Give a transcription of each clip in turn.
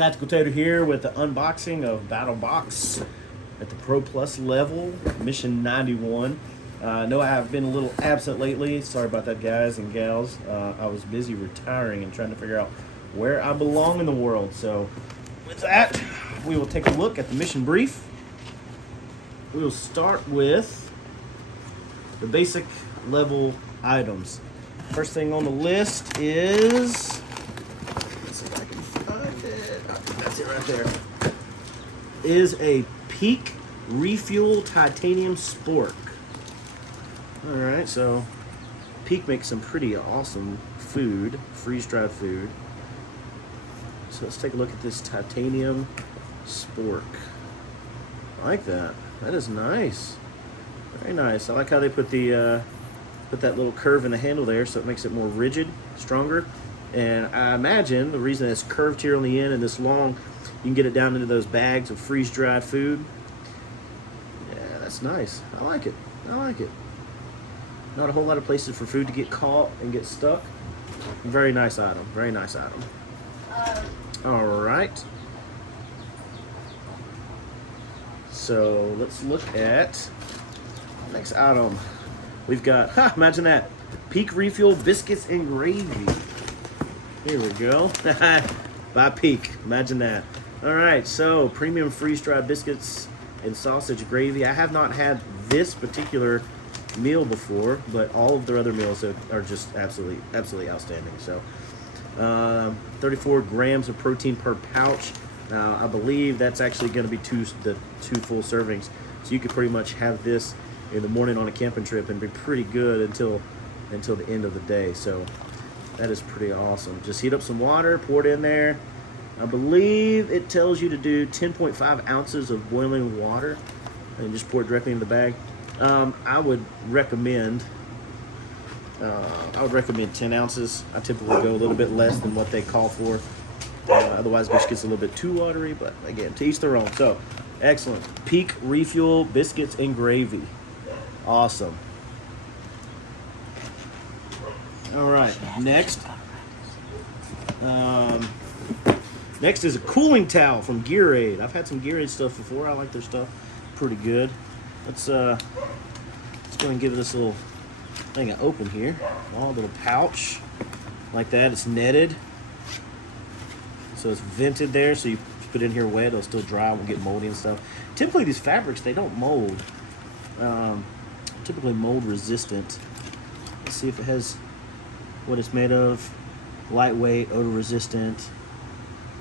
Tactical Tater here with the unboxing of BattlBox at the Pro Plus level, Mission 91. I know I have been a little absent lately. Sorry about that, guys and gals. I was busy retiring and trying to figure out where I belong in the world. So with that, we will take a look at the mission brief. We will start with the basic level items. First thing on the list is, let's see if I can find it. That's it right there. Is a Peak Refuel Titanium Spork. All right, so Peak makes some pretty awesome food, freeze-dried food. So let's take a look at this titanium spork. I like that. That is nice. Very nice. I like how they put the put that little curve in the handle there, so it makes it more rigid, stronger. And I imagine the reason it's curved here on the end and this long, you can get it down into those bags of freeze-dried food. Yeah, that's nice. I like it. I like it. Not a whole lot of places for food to get caught and get stuck. Very nice item. Very nice item. All right. So let's look at the next item. We've got, imagine that, Peak Refuel Biscuits and Gravy. Here we go. By Peak. Imagine that. All right, so premium freeze-dried biscuits and sausage gravy. I have not had this particular meal before, but all of their other meals are just absolutely outstanding. So 34 grams of protein per pouch. Now I believe that's actually going to be two full servings, so you could pretty much have this in the morning on a camping trip and be pretty good until the end of the day. So that is pretty awesome. Just heat up some water, pour it in there. I believe it tells you to do 10.5 ounces of boiling water and just pour it directly in the bag. I would recommend 10 ounces. I typically go a little bit less than what they call for. Otherwise, it just gets a little bit too watery, but again, to each their own. So, excellent. Peak Refuel Biscuits and Gravy. Awesome. All right, next. Next is a cooling towel from Gearade. I've had some Gearade stuff before. I like their stuff. Pretty good. Let's go and give this little thing an open here. Small little pouch like that. It's netted, so it's vented there. So you put it in here wet, it'll still dry, won't get moldy and stuff. Typically, these fabrics, they don't mold. Typically mold resistant. Let's see if it has what it's made of. Lightweight, odor resistant,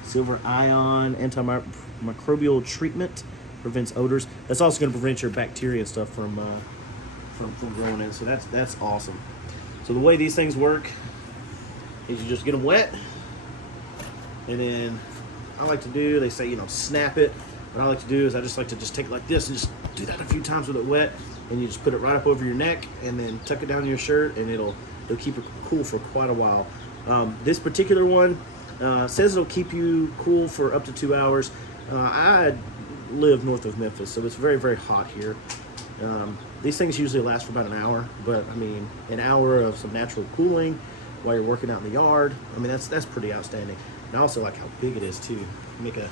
silver ion, antimicrobial treatment. Prevents odors. That's also going to prevent your bacteria and stuff from growing in. So that's awesome. So the way these things work is you just get them wet, and then I like to do, they say, snap it. What I like to do is I just like to take it like this and just do that a few times with it wet, and you just put it right up over your neck and then tuck it down in your shirt, and it'll keep it cool for quite a while. This particular one says it'll keep you cool for up to 2 hours. I live north of Memphis, so it's very, very hot here. These things usually last for about an hour, but I mean, an hour of some natural cooling while you're working out in the yard, I mean, that's pretty outstanding. And I also like how big it is too. Make a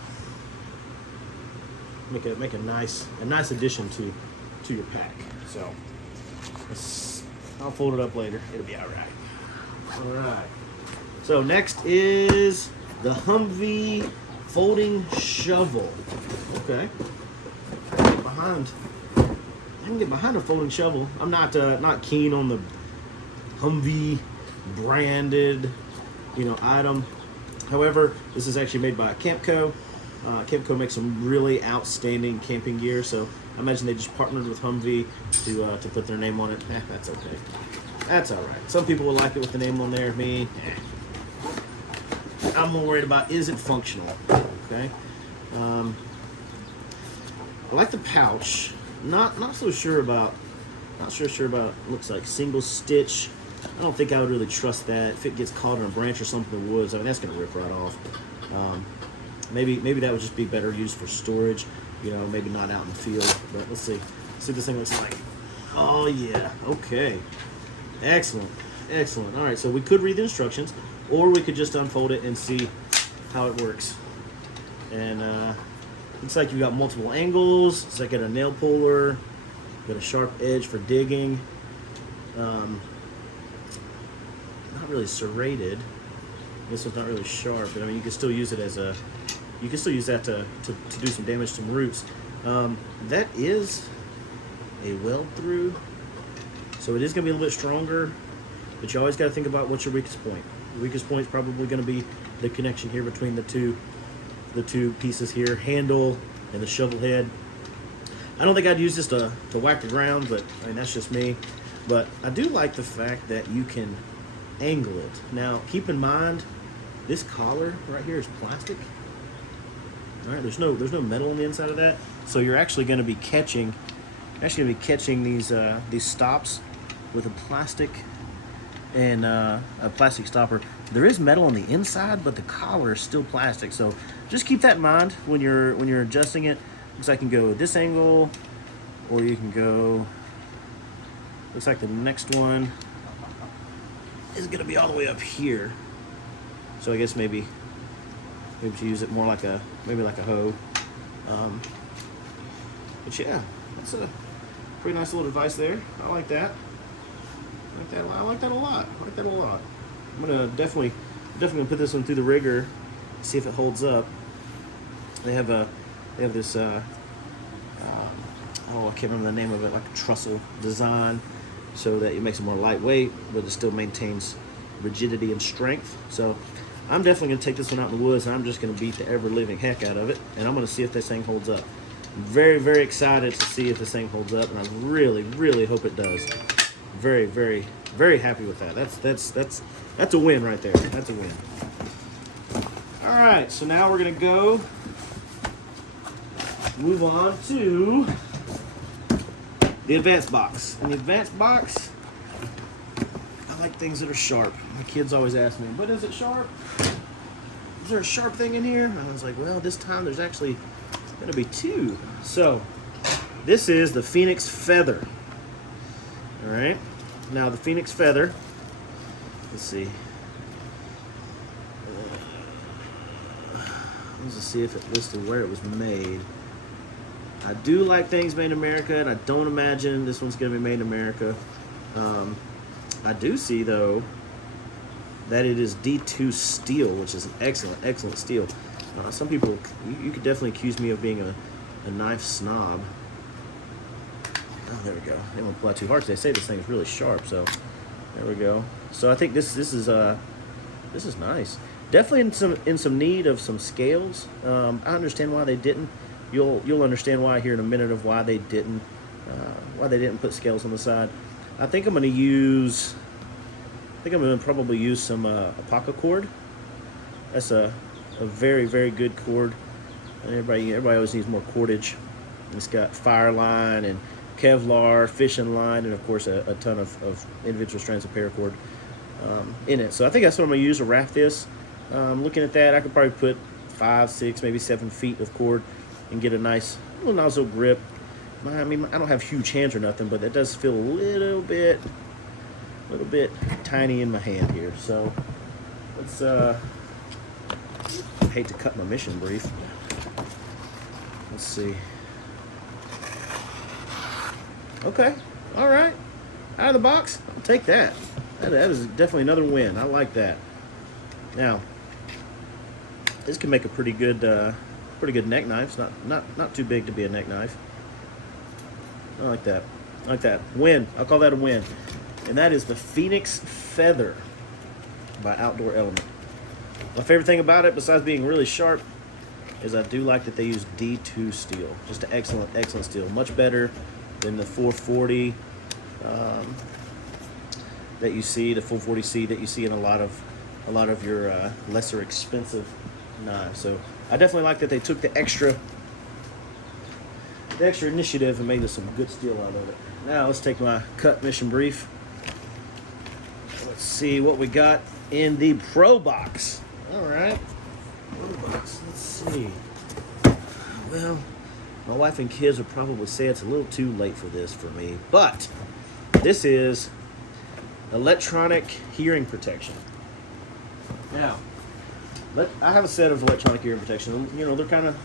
nice addition to your pack. So I'll fold it up later. It'll be all right. All right. So next is the Humvee folding shovel. Okay. I can get behind a folding shovel. I'm not keen on the Humvee branded, item. However, this is actually made by Campco. Campco makes some really outstanding camping gear, so I imagine they just partnered with Humvee to put their name on it. That's okay. That's all right. Some people will like it with the name on there. Me, I'm more worried about, is it functional? Okay. I like the pouch. Not so sure about. Not sure about. It looks like single stitch. I don't think I would really trust that. If it gets caught on a branch or something in the woods, I mean, that's gonna rip right off. Maybe that would just be better used for storage. Maybe not out in the field. But let's see. Let's see what this thing looks like. Oh yeah. Okay. Excellent. All right. So we could read the instructions, or we could just unfold it and see how it works. And looks like you got multiple angles. It's like got a nail puller, got a sharp edge for digging. Not really serrated. This one's not really sharp, but I mean you can still use it as a. You can still use that to do some damage to some roots. That is a weld through, so it is going to be a little bit stronger. But you always got to think about what's your weakest point. The weakest point is probably going to be the connection here between the two pieces here, handle and the shovel head. I don't think I'd use this to whack the ground, but I mean that's just me. But I do like the fact that you can angle it. Now keep in mind, this collar right here is plastic. All right, there's no metal on the inside of that, so you're actually going to be catching these stops with a plastic and a plastic stopper. There is metal on the inside, but the collar is still plastic. So just keep that in mind when you're adjusting it. Looks like you can go this angle, or you can go. Looks like the next one is going to be all the way up here. So I guess maybe to use it more like a hoe. But yeah, that's a pretty nice little device there. I like that. I like that a lot. I'm gonna definitely put this one through the rigger, see if it holds up. They have this I can't remember the name of it, like a trussel design, so that it makes it more lightweight, but it still maintains rigidity and strength. So I'm definitely gonna take this one out in the woods, and I'm just gonna beat the ever living heck out of it, and I'm gonna see if this thing holds up. I'm very, very excited to see if this thing holds up, and I really, really hope it does. Very, very, very happy with that. That's a win right there. That's a win. All right, so now we're gonna move on to the advanced box. In the advanced box, I like things that are sharp. My kids always ask me, "But is it sharp? Is there a sharp thing in here?" And I was like, "Well, this time there's actually gonna be two." So this is the Phoenix Feather. All right, now the Phoenix Feather, let's see. Let's see if it listed where it was made. I do like things made in America, and I don't imagine this one's going to be made in America. I do see, though, that it is D2 steel, which is an excellent, excellent steel. Some people, you could definitely accuse me of being a knife snob. Oh, there we go. They don't pull out too hard. They say this thing is really sharp, so there we go. So I think this is nice. Definitely in some need of some scales. I understand why they didn't. You'll understand why here in a minute of why they didn't put scales on the side. I think I'm going to probably use some alpaca cord. That's a very, very good cord. And everybody always needs more cordage. It's got fire line and Kevlar, fishing line, and of course a ton of individual strands of paracord in it. So I think that's what I'm going to use to wrap this. Looking at that, I could probably put 5, 6, maybe 7 feet of cord and get a nice little nozzle grip. I mean, I don't have huge hands or nothing, but it does feel a little bit tiny in my hand here. So let's. I hate to cut my mission brief. Let's see. Okay, all right, out of the box. I'll take that. That is definitely another win. I like that. Now, this can make a pretty good neck knife. It's not too big to be a neck knife. I like that. I like that. Win. I'll call that a win. And that is the Phoenix Feather by Outdoor Element. My favorite thing about it, besides being really sharp, is I do like that they use D2 steel. Just an excellent, excellent steel. Much better than the 440 that you see, the 440C that you see in a lot of your lesser expensive knives. So I definitely like that they took the extra initiative and made us some good steel out of it. Now let's take my cut mission brief. Let's see what we got in the Pro Box. All right, Pro Box. Let's see. Well, my wife and kids would probably say it's a little too late for this for me, but this is electronic hearing protection. Now, I have a set of electronic ear protection. You know, they're kind of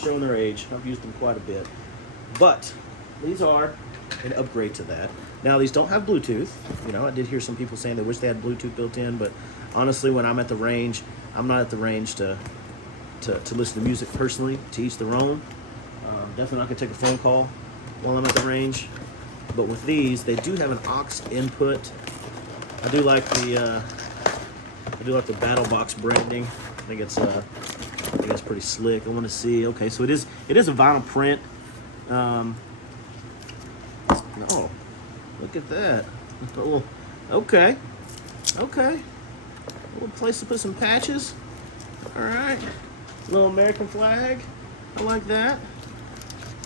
showing their age. I've used them quite a bit, but these are an upgrade to that. Now these don't have Bluetooth. You know, I did hear some people saying they wish they had Bluetooth built in, but honestly, when I'm at the range, I'm not at the range to listen to music personally. To each their own. Definitely not gonna take a phone call while I'm at the range. But with these, they do have an aux input. I do like the BattlBox branding. I think it's pretty slick. I want to see. Okay, so it is a vinyl print. Oh, look at that. Oh, okay. A little place to put some patches. All right. Little American flag. I like that.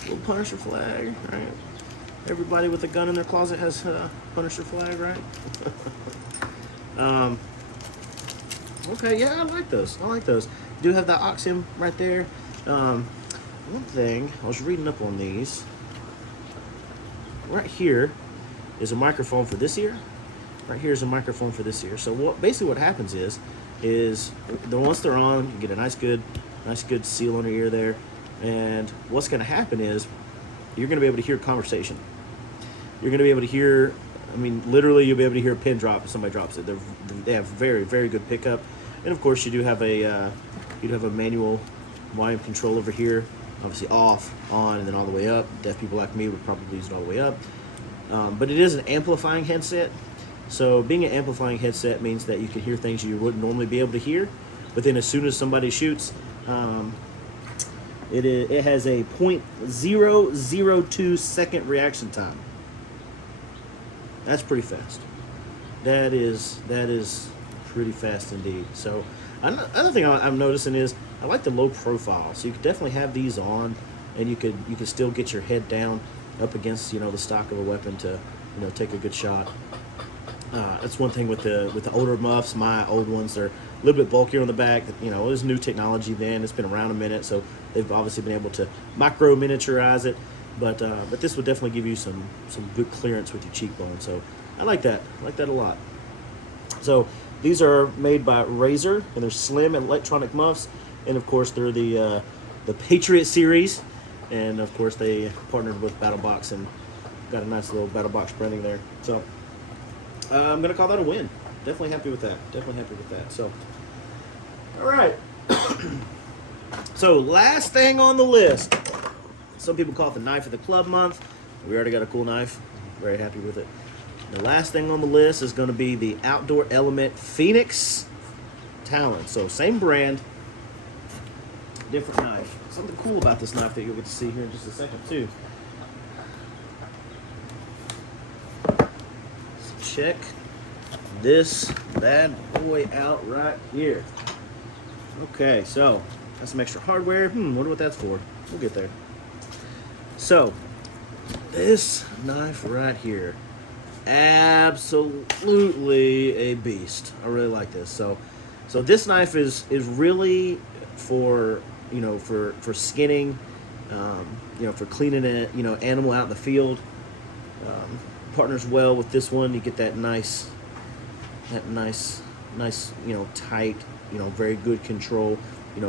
Little Punisher flag. All right. Everybody with a gun in their closet has a Punisher flag, right? Okay, yeah, I like those. Do have that aux in right there. One thing, I was reading up on these. Right here is a microphone for this ear. Right here is a microphone for this ear. So basically what happens is once they're on, you get a nice good seal on your ear there. And what's going to happen is you're going to be able to hear conversation. You're going to be able to hear, I mean, literally you'll be able to hear a pin drop if somebody drops it. They have very, very good pickup. And of course you do have a manual volume control over here. Obviously off, on, and then all the way up. Deaf people like me would probably use it all the way up. But it is an amplifying headset. So being an amplifying headset means that you can hear things you wouldn't normally be able to hear. But then as soon as somebody shoots, it has a 0.002 second reaction time. That's pretty fast. That is pretty fast indeed. So another thing I'm noticing is I like the low profile. So you could definitely have these on, and you could still get your head down up against the stock of a weapon to take a good shot. That's one thing with the older muffs. My old ones, they're a little bit bulkier on the back. It was new technology then. It's been around a minute, so they've obviously been able to micro miniaturize it. But this would definitely give you some good clearance with your cheekbone. So I like that. I like that a lot. So these are made by Razer, and they're slim electronic muffs. And of course they're the Patriot series. And of course they partnered with BattlBox and got a nice little BattlBox branding there. So I'm gonna call that a win. Definitely happy with that. So, all right. So last thing on the list. Some people call it the knife of the club month. We already got a cool knife. Very happy with it. The last thing on the list is going to be the Outdoor Element Phoenix Talon. So same brand, different knife. Something cool about this knife that you'll get to see here in just a second too. So check this bad boy out right here. Okay, so got some extra hardware. Wonder what that's for. We'll get there. So this knife right here, absolutely a beast. I really like this. So this knife is really for for skinning, for cleaning an animal out in the field. Partners well with this one. You get that nice tight, very good control,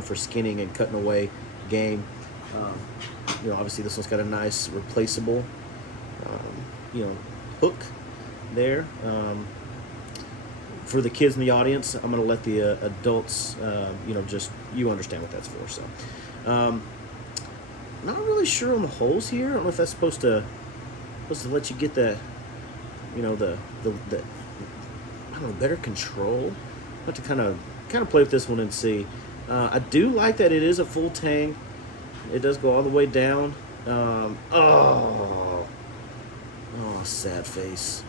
for skinning and cutting away game. Obviously this one's got a nice replaceable, hook there. For the kids in the audience, I'm going to let the adults, just you understand what that's for. So, not really sure on the holes here. I don't know if that's supposed to let you get the better control. I'll have to kind of play with this one and see. I do like that it is a full tang. It does go all the way down. Sad face.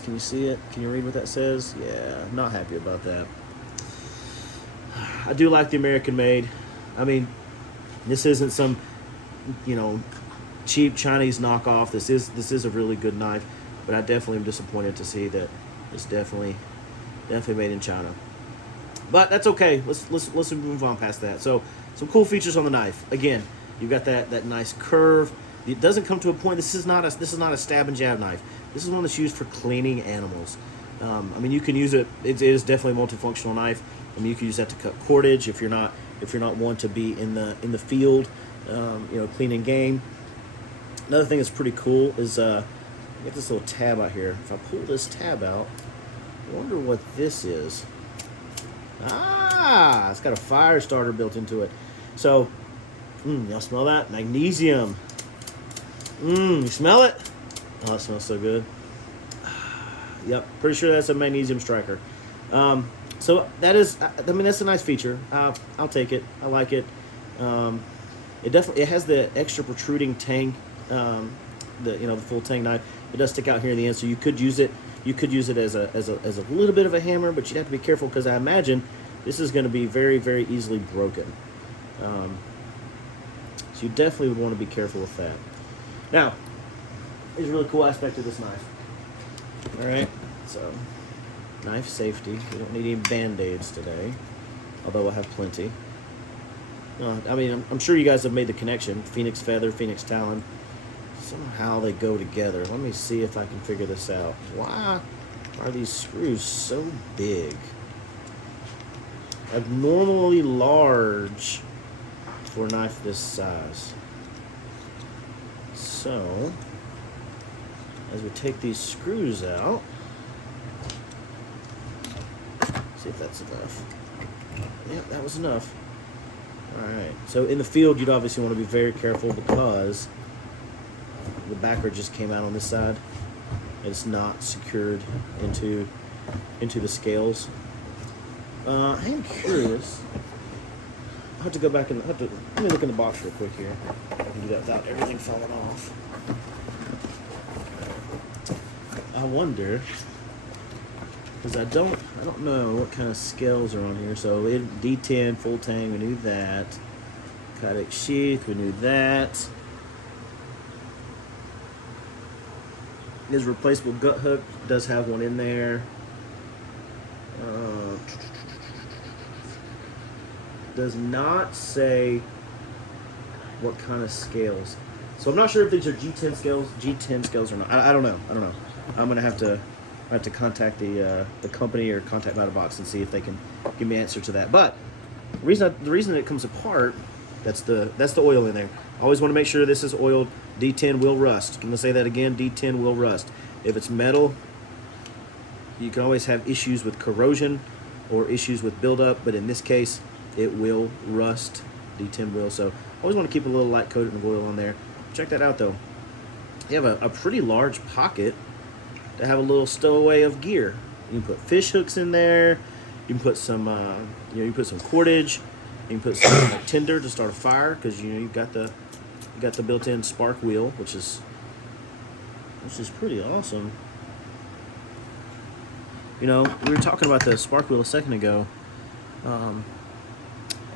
Can you see it? Can you read what that says? Yeah, not happy about that. I do like the American made. I mean, this isn't some, cheap Chinese knockoff. This is a really good knife, but I definitely am disappointed to see that it's definitely made in China. But that's okay. Let's move on past that. So some cool features on the knife. Again, you've got that nice curve. It doesn't come to a point. This is not a stab and jab knife. This is one that's used for cleaning animals. I mean, you can use it. It is definitely a multifunctional knife. I mean, you can use that to cut cordage if you're not one to be in the field, cleaning game. Another thing that's pretty cool is get this little tab out here. If I pull this tab out, I wonder what this is. Ah, it's got a fire starter built into it. So, y'all smell that? Magnesium. You smell it? Oh, it smells so good. Yep, pretty sure that's a magnesium striker. So that is, I mean, that's a nice feature. I'll take it. I like it. It has the extra protruding tang, the full tang knife. It does stick out here in the end, so you could use it. You could use it as a little bit of a hammer, but you'd have to be careful because I imagine this is going to be very, very easily broken. So you definitely would want to be careful with that. Now, here's a really cool aspect of this knife. All right, so knife safety. We don't need any Band-Aids today, although I have plenty. I mean, I'm sure you guys have made the connection. Phoenix feather, Phoenix talon. Somehow they go together. Let me see if I can figure this out. Why are these screws so big? Abnormally large for a knife this size. So, as we take these screws out, see if that's enough. Yep, that was enough. Alright, so in the field you'd obviously want to be very careful because the backer just came out on this side. It's not secured into the scales. I am curious. I'll have to go back and let me look in the box real quick here. I can do that without everything falling off. I wonder, because I don't know what kind of scales are on here. So D10 full tang, we knew that. Kydex sheath, we knew that. His replaceable gut hook does have one in there. Does not say what kind of scales. So I'm not sure if these are G10 scales or not. I don't know. I'm gonna have to contact the company or contact BattlBox and see if they can give me an answer to that. But the reason it comes apart, that's the oil in there. I always want to make sure this is oiled. D10 will rust. I'm gonna say that again. D10 will rust. If it's metal, you can always have issues with corrosion or issues with buildup, but in this case, it will rust. D10 will. So always want to keep a little light coating of oil on there. Check that out though. You have a pretty large pocket to have a little stowaway of gear. You can put fish hooks in there. You can put some, you can put some cordage. You can put some tinder to start a fire because you've got the built-in Spork wheel, which is pretty awesome. We were talking about the Spork wheel a second ago.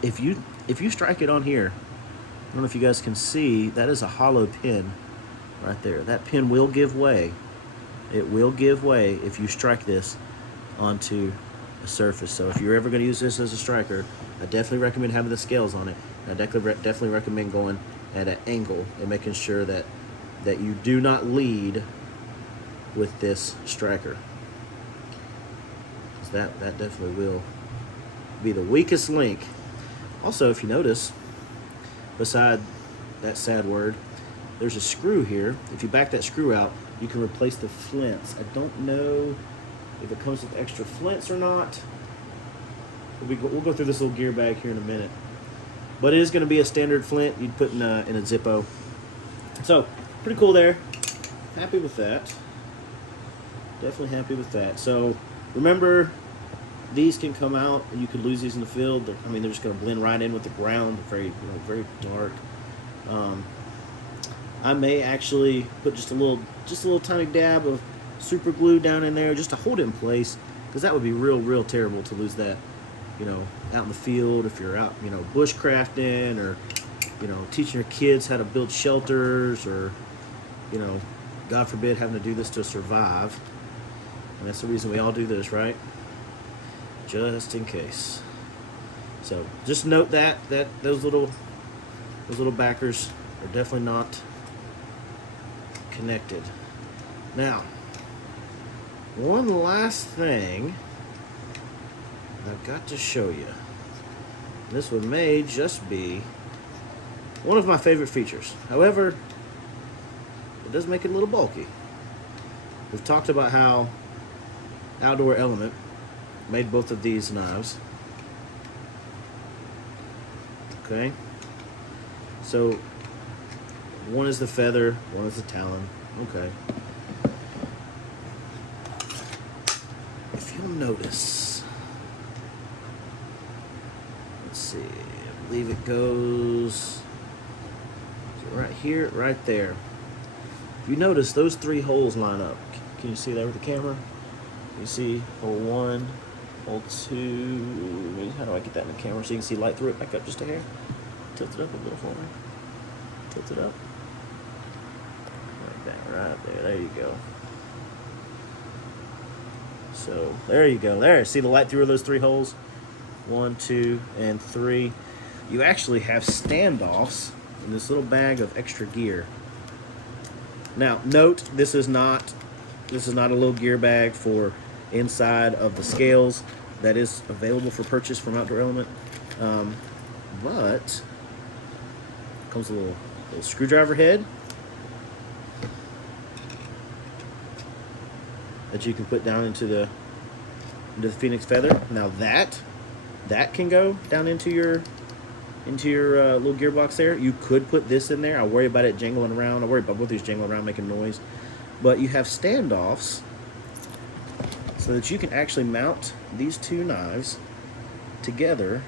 If you strike it on here, I don't know if you guys can see, that is a hollow pin right there. That pin will give way. It will give way if you strike this onto a surface. So if you're ever going to use this as a striker, I definitely recommend having the scales on it. I definitely recommend going at an angle and making sure that you do not lead with this striker. Because that definitely will be the weakest link. Also, if you notice, beside that sad word, there's a screw here. If you back that screw out, you can replace the flints. I don't know if it comes with extra flints or not. We'll go through this little gear bag here in a minute. But it is going to be a standard flint you'd put in a Zippo. So, pretty cool there. Happy with that. Definitely happy with that. So, remember, these can come out, and you could lose these in the field. They're just going to blend right in with the ground. Very, very dark. I may actually put just a little tiny dab of super glue down in there just to hold it in place, because that would be real terrible to lose that, out in the field if you're out, bushcrafting or, teaching your kids how to build shelters or, God forbid having to do this to survive. And that's the reason we all do this, right? Just in case. So just note that those little backers are definitely not connected. Now, one last thing I've got to show you. This one may just be one of my favorite features. However, it does make it a little bulky. We've talked about how Outdoor Element made both of these knives. Okay. So, one is the feather, one is the talon. Okay. If you'll notice, let's see, I believe it goes right here, right there. If you notice, those 3 holes line up. Can you see that with the camera? You see hole 1, hole 2. How do I get that in the camera so you can see light through it? Back up just a hair. Tilt it up a little for me. Tilt it up. Right there. There you go. So there you go. There. See the light through those 3 holes? 1, 2, and 3. You actually have standoffs in this little bag of extra gear. Now, note this is not a little gear bag for inside of the scales. That is available for purchase from Outdoor Element, but comes a little screwdriver head that you can put down into the Phoenix feather. Now that can go down into your little gearbox there. You could put this in there. I worry about it jangling around. I worry about both these jangling around making noise. But you have standoffs so that you can actually mount these 2 knives together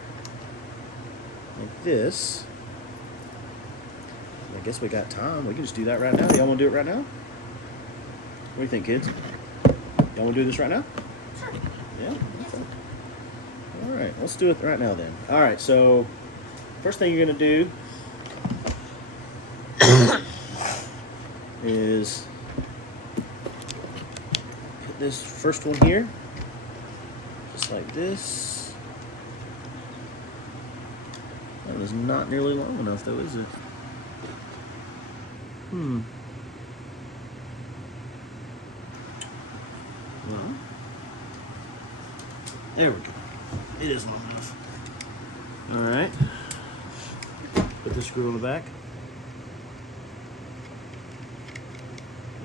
like this. I guess we got time. We can just do that right now. Y'all want to do it right now? What do you think, kids? Y'all want to do this right now? Sure. Yeah? Okay. All right. Let's do it right now then. All right. So first thing you're going to do is put this first one here, just like this. That is not nearly long enough though, is it? Well, there we go. It is long enough. All right. Put the screw on the back.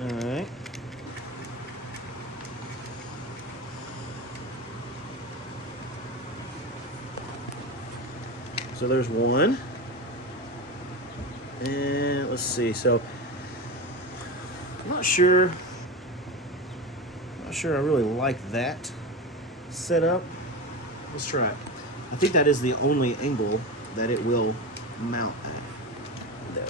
All right. So there's one. And let's see. So I'm not sure I really like that setup. Let's try it. I think that is the only angle that it will mount at. There.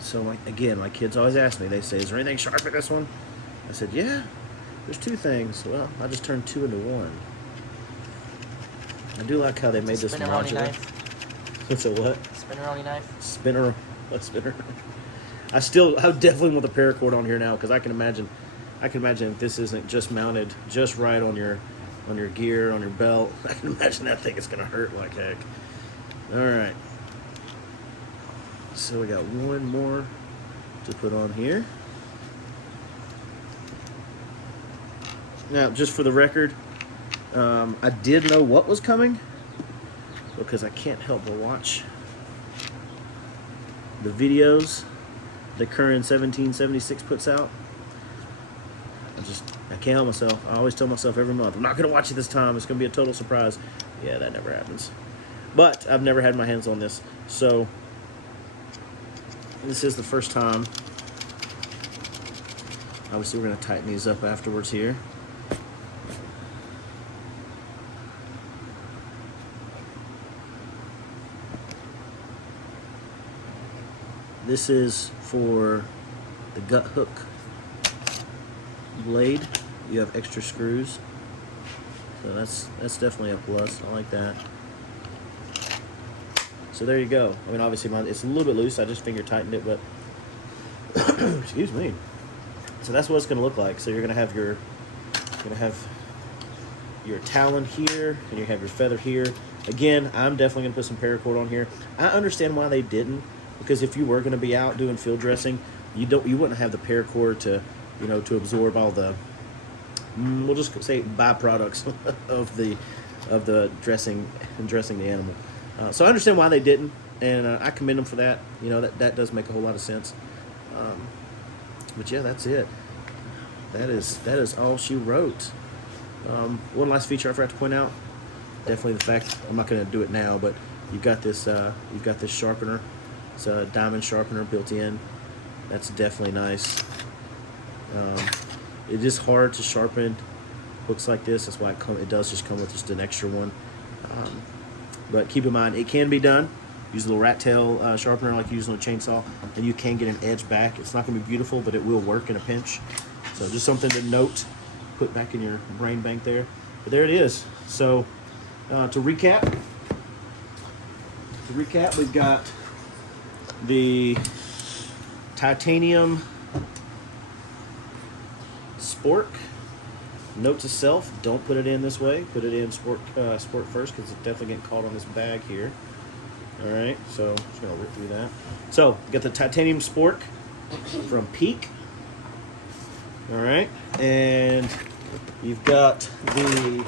So again, my kids always ask me, they say, is there anything sharp in this one? I said, yeah, there's 2 things. Well, I just turned 2 into 1. I do like how they made this modular. Knife. It's a what? Spinneroni knife. Spinner. What spinner? I definitely want the paracord on here now because I can imagine if this isn't just mounted just right on your gear, on your belt. I can imagine that thing is gonna hurt like heck. All right. So we got one more to put on here. Now, just for the record, I did know what was coming because I can't help but watch the videos that Curran 1776 puts out. I can't help myself. I always tell myself every month, I'm not going to watch it this time. It's going to be a total surprise. Yeah, that never happens. But I've never had my hands on this. So this is the first time. Obviously, we're going to tighten these up afterwards here. This is for the gut hook blade. You have extra screws, so that's definitely a plus. I like that. So there you go. I mean, obviously it's a little bit loose. I just finger tightened it, but excuse me. So that's what it's going to look like. So you're going to have your talon here, and you have your feather here. Again, I'm definitely going to put some paracord on here. I understand why they didn't, because if you were going to be out doing field dressing, you wouldn't have the paracord to to absorb all the, we'll just say byproducts of the dressing the animal. So I understand why they didn't, and I commend them for that. That does make a whole lot of sense. But yeah, that's it. That is all she wrote. One last feature I forgot to point out. Definitely the fact, I'm not going to do it now, but you've got this sharpener. It's a diamond sharpener built in. That's definitely nice. It is hard to sharpen hooks like this. That's why it does just come with just an extra one. But keep in mind, it can be done. Use a little rat tail sharpener like you use on a chainsaw, and you can get an edge back. It's not going to be beautiful, but it will work in a pinch. So just something to note, put back in your brain bank there. But there it is. So to recap, we've got the titanium Spork. Note to self: don't put it in this way. Put it in Sport first, because it's definitely getting caught on this bag here. All right, so just gonna rip through that. So got the titanium Spork from Peak. All right, and you've got the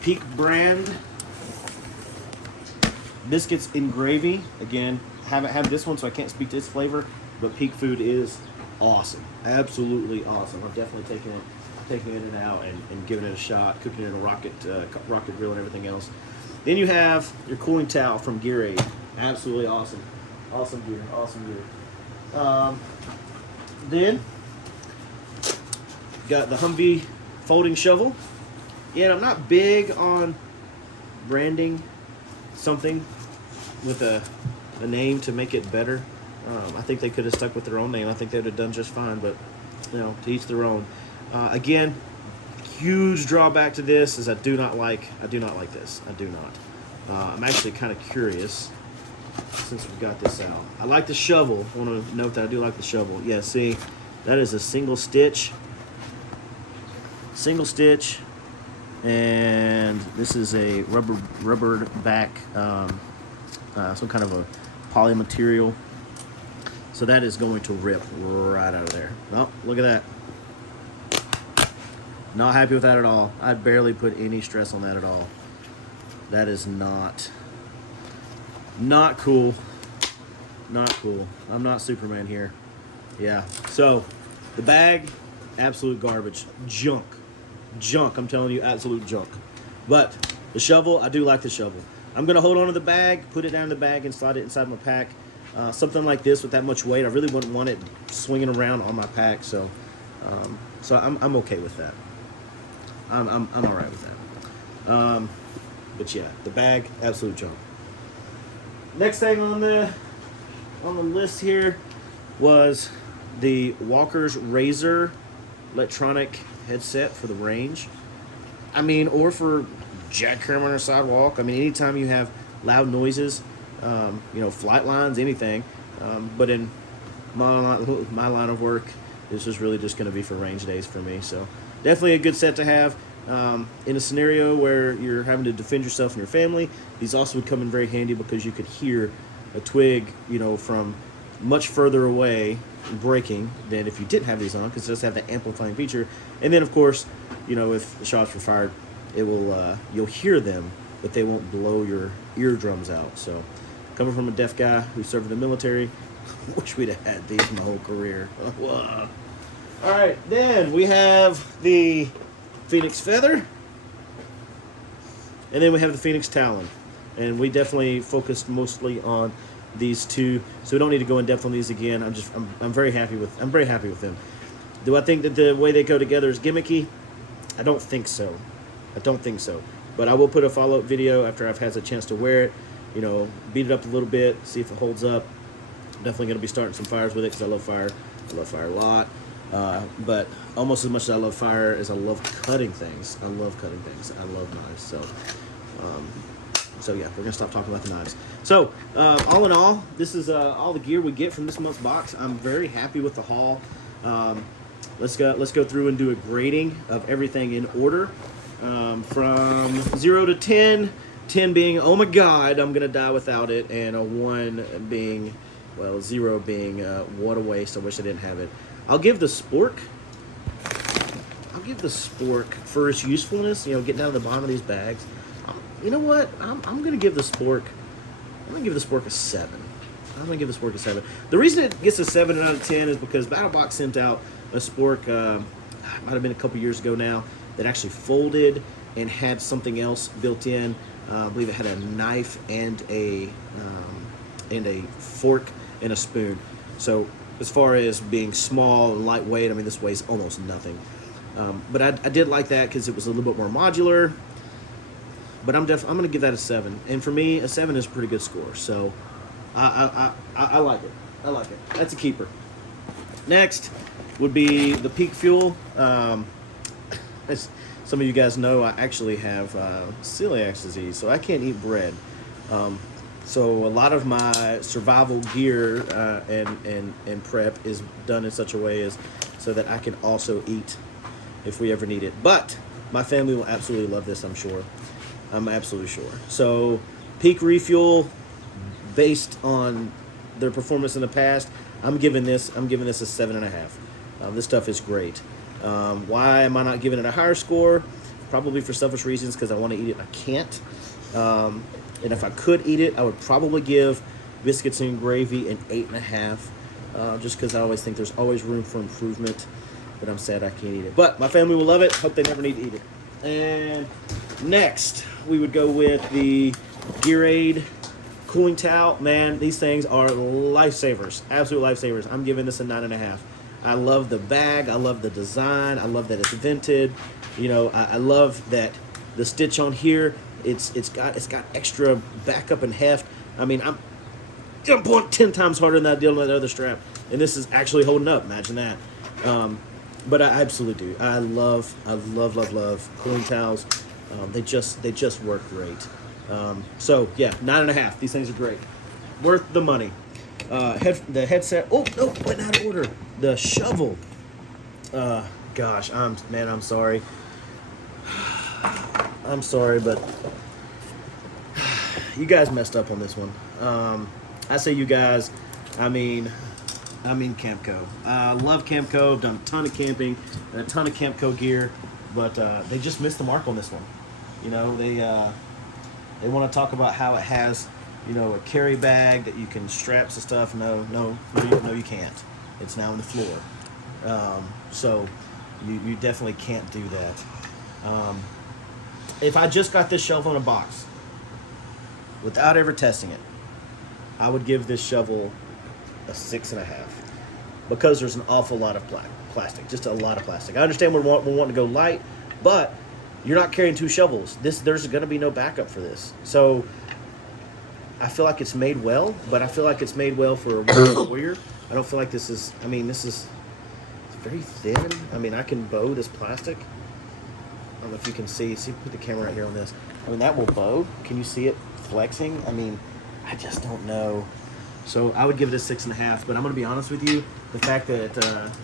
Peak brand Biscuits in gravy. Again, haven't had this one, so I can't speak to its flavor, but Peak food is awesome, absolutely awesome. I'm definitely taking it in and out and giving it a shot, cooking it in a rocket grill and everything else. Then you have your cooling towel from Gear Aid. Absolutely awesome gear. Then got the Humvee folding shovel. Yeah, I'm not big on branding something with a name to make it better. I think they could have stuck with their own name. I think they would have done just fine, but to each their own. Again, huge drawback to this is I do not like this. I do not. I'm actually kind of curious since we've got this out. I like the shovel. I want to note that I do like the shovel. Yeah, see, that is a single stitch, and this is a rubbered back, some kind of a poly material. So that is going to rip right out of there. Oh, look at that. Not happy with that at all. I barely put any stress on that at all. That is not cool. Not cool. I'm not Superman here. Yeah. So the bag, absolute garbage. Junk. I'm telling you, absolute junk. But the shovel, I do like the shovel. I'm going to hold on to the bag, put it down in the bag, and slide it inside my pack. Something like this with that much weight, I really wouldn't want it swinging around on my pack. So I'm okay with that. I'm all right with that. But yeah, the bag, absolute junk. Next thing on the list here was the Walker's Razor electronic headset for the range. I mean, or for jackhammering on a sidewalk. I mean, anytime you have loud noises, flight lines, anything. But in my line of work, this is really just going to be for range days for me. So definitely a good set to have. In a scenario where you're having to defend yourself and your family, these also would come in very handy because you could hear a twig, from much further away breaking than if you didn't have these on, because it does have the amplifying feature. And then, of course, if the shots were fired, it will you'll hear them, but they won't blow your eardrums out. So, coming from a deaf guy who served in the military, wish we'd have had these my whole career. All right, then we have the Phoenix Feather, and then we have the Phoenix Talon, and we definitely focused mostly on these two, so we don't need to go in depth on these again. I'm very happy with them. Do I think that the way they go together is gimmicky? I don't think so. But I will put a follow-up video after I've had a chance to wear it, beat it up a little bit, see if it holds up. I'm definitely going to be starting some fires with it because I love fire. I love fire a lot. But almost as much as I love fire as I love cutting things. I love knives. So yeah, we're going to stop talking about the knives. So all in all, this is all the gear we get from this month's box. I'm very happy with the haul. Let's go through and do a grading of everything in order. From 0 to 10, 10 being, oh my God, I'm going to die without it, and a 1 being, Well, 0 being what a waste. I wish I didn't have it. I'll give the Spork. For its usefulness. You know, getting down to the bottom of these bags. You know what? I'm going to give the Spork. I'm going to give the Spork a 7. I'm going to give the Spork a 7. The reason it gets a 7 out of 10 is because BattlBox sent out a Spork. It might have been a couple years ago now, that actually folded and had something else built in. I believe it had a knife and a fork and a spoon. So as far as being small and lightweight, I mean, this weighs almost nothing. But I did like that because it was a little bit more modular. But I'm going to give that a 7. And for me, a 7 is a pretty good score. So I like it. I like it. That's a keeper. Next would be the Peak Fuel. As some of you guys know, I actually have celiac disease, so I can't eat bread. So a lot of my survival gear and prep is done in such a way as so that I can also eat if we ever need it. But my family will absolutely love this, I'm sure. I'm absolutely sure. So Peak Refuel, based on their performance in the past, I'm giving this a 7.5. This stuff is great. Why am I not giving it a higher score? Probably for selfish reasons, because I want to eat it and I can't. And if I could eat it, I would probably give Biscuits and Gravy an 8.5, just because I always think there's always room for improvement, but I'm sad I can't eat it. But my family will love it. Hope they never need to eat it. And next, we would go with the Gearade cooling towel. Man, these things are lifesavers, absolute lifesavers. I'm giving this a 9.5. I love the bag. I love the design. I love that it's vented. You know, I love that the stitch on here. It's got extra backup and heft. I mean, I'm pulling 10 times harder than that deal on the other strap, and this is actually holding up. Imagine that. But I absolutely do. I love cooling towels. They just work great. So yeah, 9.5. These things are great, worth the money. The headset. Oh no, went out of order. The shovel. Gosh, I'm sorry. I'm sorry, but you guys messed up on this one. I say you guys, I mean Campco. I love Campco. I've done a ton of camping and a ton of Campco gear, but they just missed the mark on this one. You know, they want to talk about how it has, you know, a carry bag that you can strap some stuff. No, you can't. It's now on the floor. So you definitely can't do that. If I just got this shovel in a box without ever testing it, I would give this shovel a 6.5, because there's an awful lot of plastic, just a lot of plastic. I understand we're wanting to go light, but you're not carrying 2 shovels. There's going to be no backup for this. So I feel like it's made well, but I feel like it's made well for a warrior. I don't feel like this is, it's very thin. I mean, I can bow this plastic. I don't know if you can see, put the camera right here on this. I mean, that will bow. Can you see it flexing? I mean, I just don't know. So I would give it a 6.5, but I'm going to be honest with you. The fact that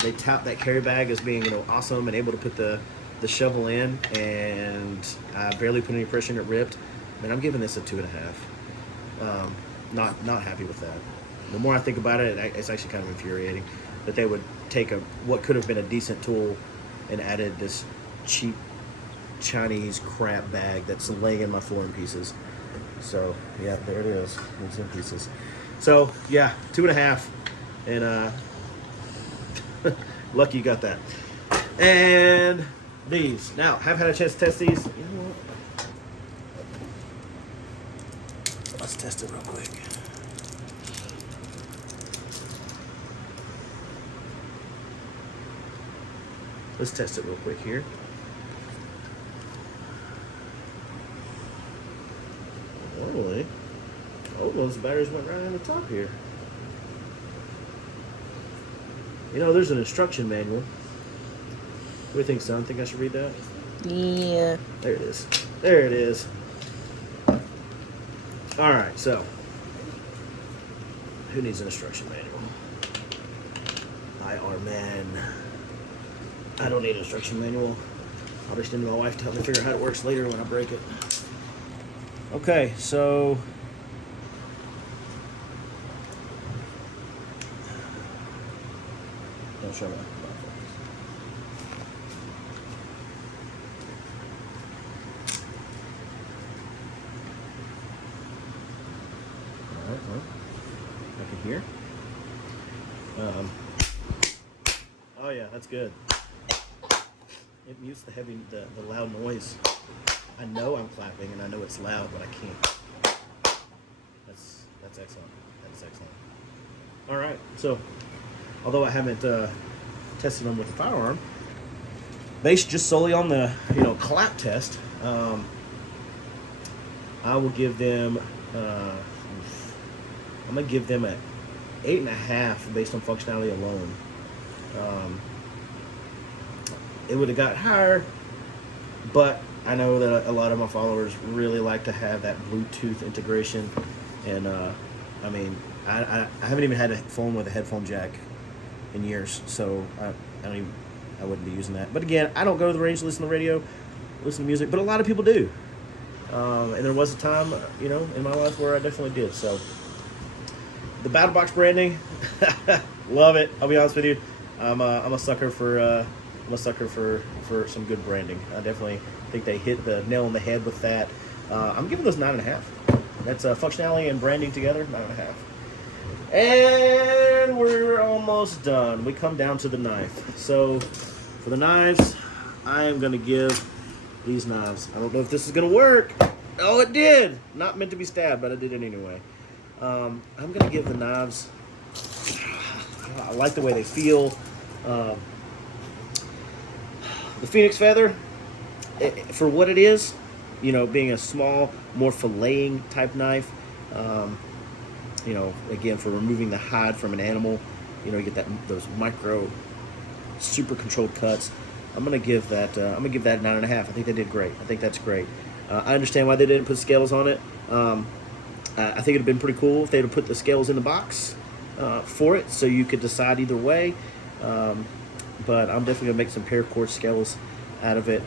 they tout that carry bag as being, awesome and able to put the shovel in, and I barely put any pressure and it ripped, man, I'm giving this a 2.5. Not happy with that. The more I think about it, it's actually kind of infuriating that they would take what could have been a decent tool and added this cheap Chinese crap bag that's laying in my floor in pieces. So yeah, there it is. It's in pieces. So yeah, 2.5, and lucky you got that. And these, now have had a chance to test these. You know what? Let's test it real quick. Let's test it real quick here. Normally, oh, those batteries went right on the top here. There's an instruction manual. What do you think, son? Think I should read that? Yeah. There it is. There it is. All right, so who needs an instruction manual? IR man. I don't need an instruction manual. I'll just need my wife to help me figure out how it works later when I break it. Okay, so show that. All right, well, I can hear. Oh yeah, that's good. It mutes the loud noise. I know I'm clapping and I know it's loud, but I can't. That's excellent. That is excellent. All right, so although I haven't tested them with the firearm, based just solely on the clap test, I will give them. I'm gonna give them a 8.5 based on functionality alone. It would have got higher, but I know that a lot of my followers really like to have that Bluetooth integration, and I mean, I haven't even had a phone with a headphone jack in years, so I wouldn't be using that. But again, I don't go to the range to listen to the radio, listen to music, but a lot of people do, and there was a time, in my life where I definitely did. So the BattlBox branding, love it. I'll be honest with you, I'm a sucker for some good branding. I definitely think they hit the nail on the head with that. I'm giving those 9.5. That's functionality and branding together, 9.5. And we're almost done. We come down to the knife. So for the knives, I am going to give these knives. I don't know if this is going to work. Oh, it did. Not meant to be stabbed, but I did it anyway. I'm going to give the knives, I like the way they feel. The Phoenix Feather, for what it is, being a small, more filleting type knife, again, for removing the hide from an animal, you get those micro, super controlled cuts. I'm gonna give that 9.5. I think they did great. I think that's great. I understand why they didn't put scales on it. I think it'd have been pretty cool if they'd have put the scales in the box for it, so you could decide either way. But I'm definitely gonna make some paracord scales out of it.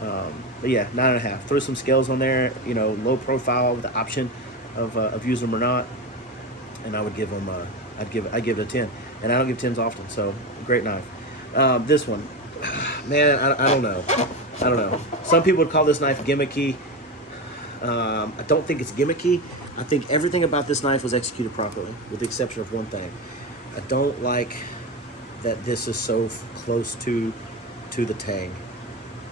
But yeah, 9.5. Throw some scales on there, low profile with the option of using them or not. And I would give them, I'd give it a 10. And I don't give 10s often, so great knife. This one, man, I don't know. I don't know. Some people would call this knife gimmicky. I don't think it's gimmicky. I think everything about this knife was executed properly, with the exception of one thing. I don't like that this is so close to the tang.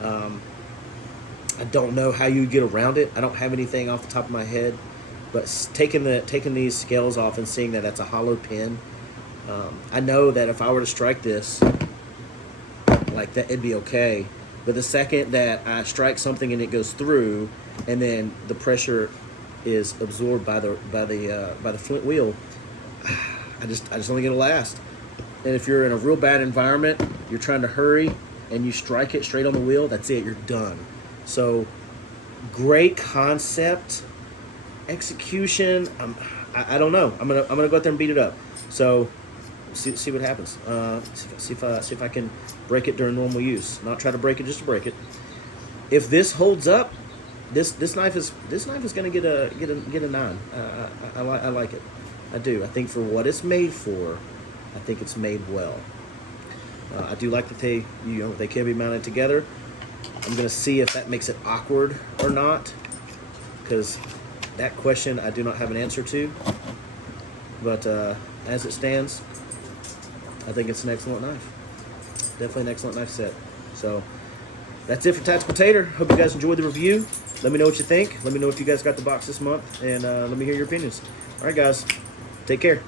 I don't know how you get around it. I don't have anything off the top of my head, but taking these scales off and seeing that that's a hollow pin, I know that if I were to strike this like that, it'd be okay. But the second that I strike something and it goes through, and then the pressure is absorbed by the flint wheel, I just don't think it'll last. And if you're in a real bad environment, you're trying to hurry, and you strike it straight on the wheel, that's it, you're done. So, great concept, execution. I don't know. I'm gonna go out there and beat it up. So, see what happens. See if I can break it during normal use. Not try to break it just to break it. If this holds up, this knife is gonna get a 9. I like it. I do. I think for what it's made for, I think it's made well. I do like that they can be mounted together. I'm gonna see if that makes it awkward or not, because that question I do not have an answer to. But as it stands, I think it's an excellent knife. Definitely an excellent knife set. So that's it for Tactical Tater. Hope you guys enjoyed the review. Let me know what you think. Let me know if you guys got the box this month, and let me hear your opinions. All right, guys. Take care.